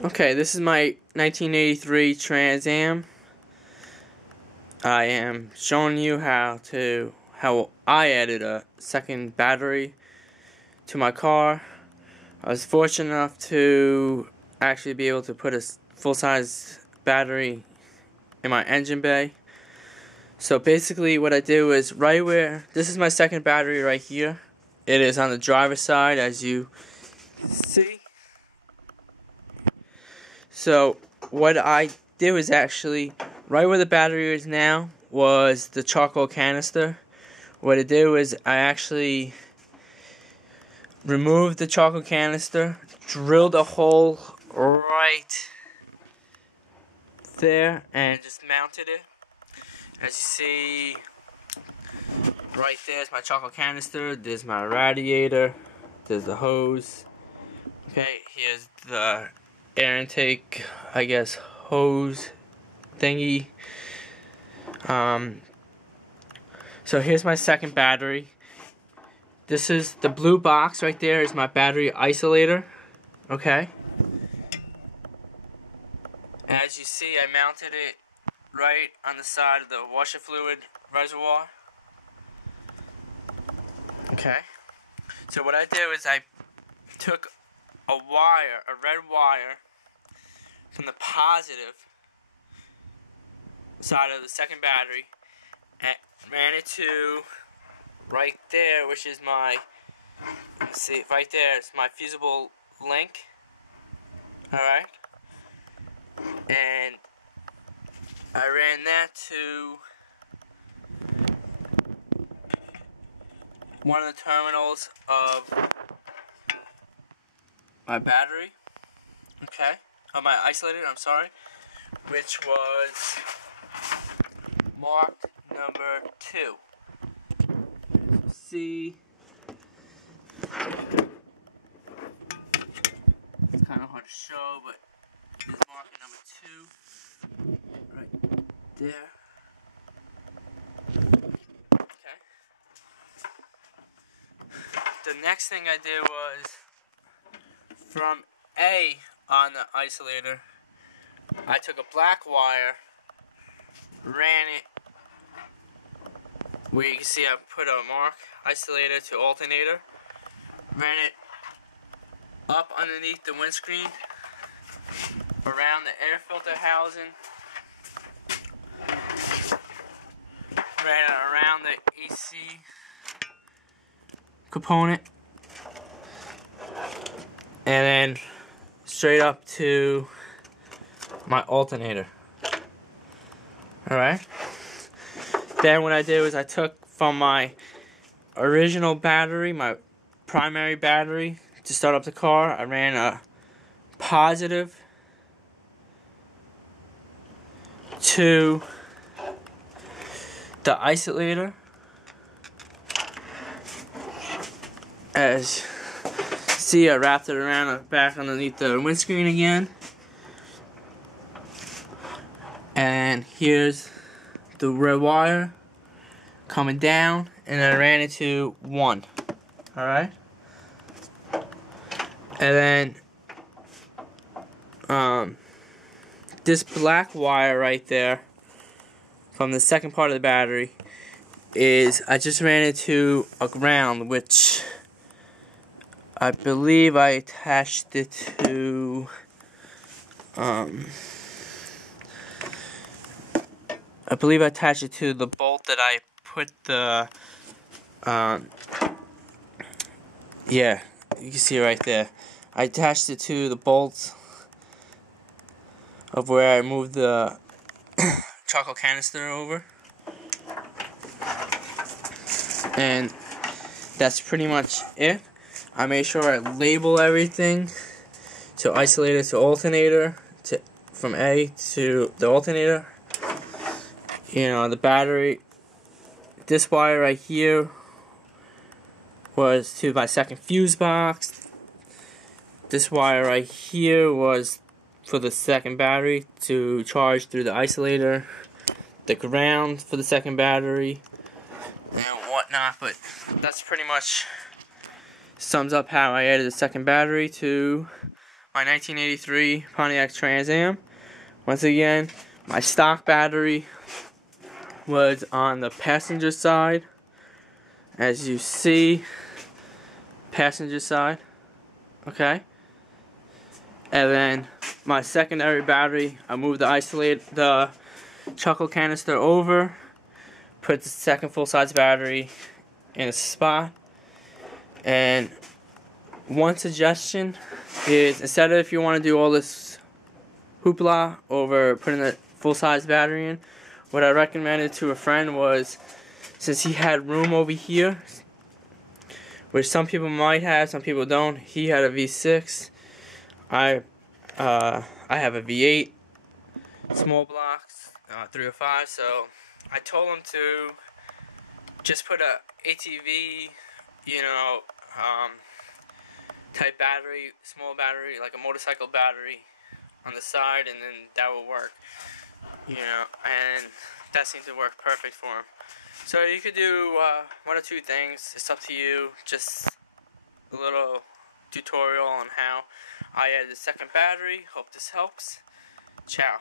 Okay, this is my 1983 Trans Am. I am showing you how I added a second battery to my car. I was fortunate enough to actually be able to put a full-size battery in my engine bay. So basically what I do is right where, this is my second battery right here. It is on the driver's side, as you see. So what I did was actually, right where the battery is now was the charcoal canister. What I did was I actually removed the charcoal canister, drilled a hole right there, and just mounted it. As you see, right there is my charcoal canister, there's my radiator, there's the hose. Okay, here's the air intake, I guess, hose thingy. So here's my second battery. This is the blue box right there is my battery isolator. Okay. As you see, I mounted it right on the side of the washer fluid reservoir. Okay. So what I did was I took a wire, a red wire, from the positive side of the second battery and ran it to right there, which is my, let's see, right there is my fusible link. Alright. And I ran that to one of the terminals of my battery. Okay. Of my isolator, I'm sorry. Which was marked number 2. See, it's kind of hard to show, but it's marking number 2 right there. Okay. The next thing I did was from A on the isolator, I took a black wire, ran it where you can see I put a mark, isolator to alternator, ran it up underneath the windscreen, around the air filter housing, ran it around the AC component, and then straight up to my alternator. Alright. Then what I did was I took from my original battery, my primary battery, to start up the car. I ran a positive to the isolator. As you see, I wrapped it around back underneath the windscreen again. And here's the red wire coming down, and I ran it to 1. Alright? And then this black wire right there from the second part of the battery is, I just ran it to a ground, which I believe I attached it to the bolt that I put the, yeah, you can see right there. I attached it to the bolt of where I moved the charcoal canister over. And that's pretty much it. I made sure I label everything to isolator to alternator, from A to the alternator. You know, the battery, this wire right here was to my second fuse box. This wire right here was for the second battery to charge through the isolator. The ground for the second battery and whatnot, but that's pretty much sums up how I added the second battery to my 1983 Pontiac Trans Am. Once again, my stock battery was on the passenger side, as you see, passenger side, okay? And then my secondary battery, I moved the charcoal canister over, put the second full-size battery in a spot, and one suggestion is, instead of, if you want to do all this hoopla over putting the full-size battery in, what I recommended to a friend was, since he had room over here, which some people might have, some people don't, he had a V6, I have a V8, small blocks, 305, so I told him to just put a ATV, type battery, small battery, like a motorcycle battery on the side, and then that will work, and that seemed to work perfect for him. So you could do one or two things, it's up to you, just a little tutorial on how I added the second battery. Hope this helps. Ciao.